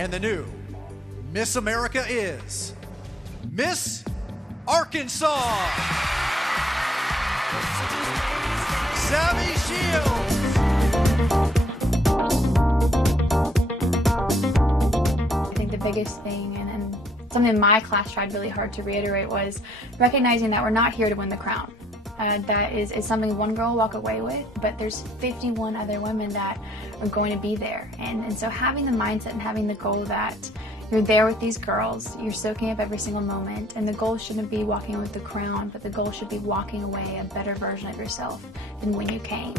And the new Miss America is Miss Arkansas, Savvy Shields. I think the biggest thing, and something my class tried really hard to reiterate, was recognizing that we're not here to win the crown. That is something one girl will walk away with, but there's 51 other women that are going to be there. And so having the mindset and having the goal that you're there with these girls, you're soaking up every single moment, and the goal shouldn't be walking with the crown, but the goal should be walking away a better version of yourself than when you came.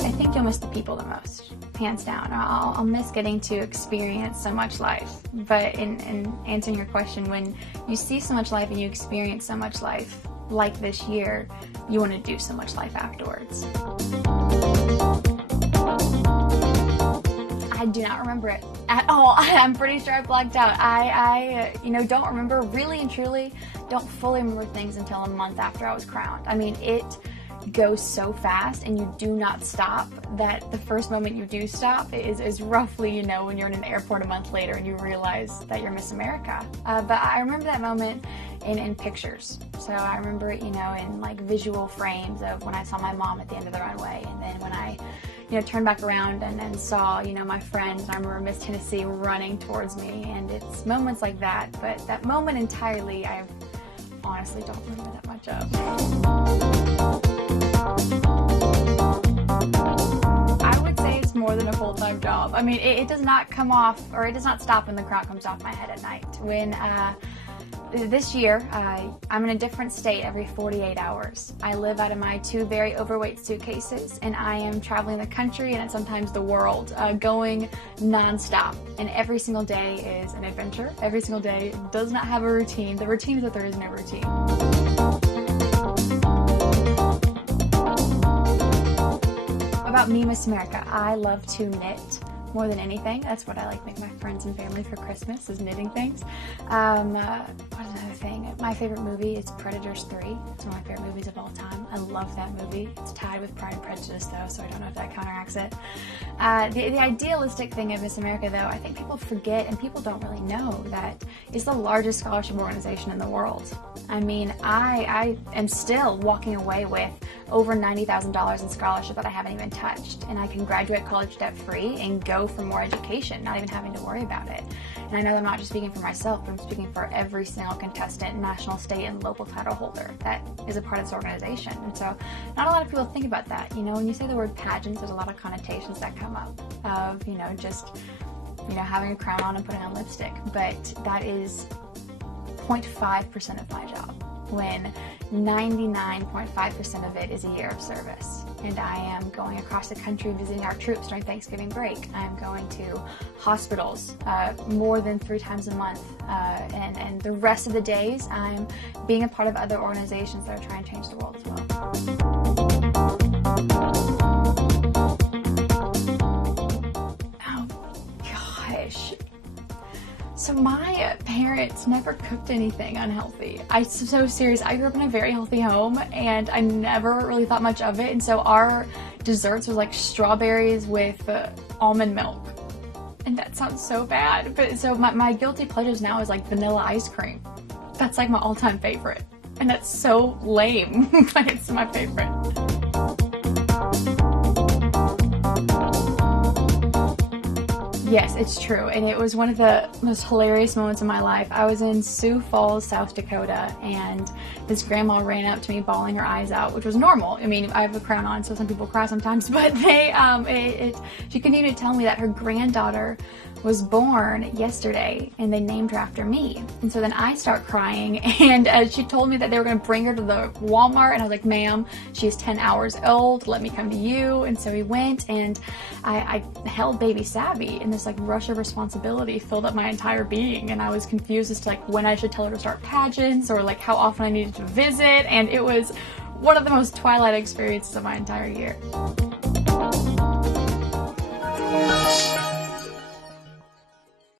I think you'll miss the people the most, hands down. I'll miss getting to experience so much life. But in answering your question, when you see so much life and you experience so much life, like this year, you want to do so much life afterwards. I do not remember it at all. I'm pretty sure I blacked out. I don't remember, really and truly, don't fully remember things until a month after I was crowned. I mean, it goes so fast and you do not stop that the first moment you do stop is roughly, when you're in an airport a month later and you realize that you're Miss America. But I remember that moment in pictures. So I remember it, in like visual frames of when I saw my mom at the end of the runway, and then when I turned back around and saw, my friends. I remember Miss Tennessee running towards me, and it's moments like that. But that moment entirely, I honestly don't remember that much of. I would say it's more than a full-time job. I mean, it does not come off, or it does not stop when the crown comes off my head at night. When this year, I'm in a different state every 48 hours. I live out of my 2 very overweight suitcases, and I am traveling the country and sometimes the world, going non-stop. And every single day is an adventure. Every single day does not have a routine. The routine is that there is no routine. About me, Miss America, I love to knit more than anything. That's what I like to make my friends and family for Christmas, is knitting things. What is another thing? My favorite movie is Predators 3. It's one of my favorite movies of all time. I love that movie. It's tied with Pride and Prejudice though, so I don't know if that counteracts it. The idealistic thing of Miss America though, I think people forget and people don't really know that it's the largest scholarship organization in the world. I mean, I am still walking away with over $90,000 in scholarship that I haven't even touched, and I can graduate college debt-free and go for more education, not even having to worry about it. And I know I'm not just speaking for myself, but I'm speaking for every single contestant, national, state, and local title holder that is a part of this organization. And so not a lot of people think about that. When you say the word pageants, there's a lot of connotations that come up of, just, having a crown on and putting on lipstick. But that is 0.5% of my job, when 99.5% of it is a year of service. And I am going across the country visiting our troops during Thanksgiving break. I am going to hospitals more than 3 times a month. And the rest of the days, I'm being a part of other organizations that are trying to change the world as well. Oh, gosh. So my parents never cooked anything unhealthy. I'm so serious. I grew up in a very healthy home and I never really thought much of it. And so our desserts was like strawberries with almond milk. And that sounds so bad. But so my guilty pleasures now is like vanilla ice cream. That's like my all-time favorite. And that's so lame, but it's my favorite. Yes, it's true, and it was one of the most hilarious moments of my life. I was in Sioux Falls, South Dakota, and this grandma ran up to me bawling her eyes out, which was normal. I mean, I have a crown on, so some people cry sometimes, but she continued to tell me that her granddaughter was born yesterday, and they named her after me. And so then I start crying, and she told me that they were going to bring her to the Walmart, and I was like, ma'am, she's 10 hours old, let me come to you. And so we went, and I held baby Savvy, and this like rush of responsibility filled up my entire being, and I was confused as to like when I should tell her to start pageants or like how often I needed to visit, and it was one of the most Twilight experiences of my entire year.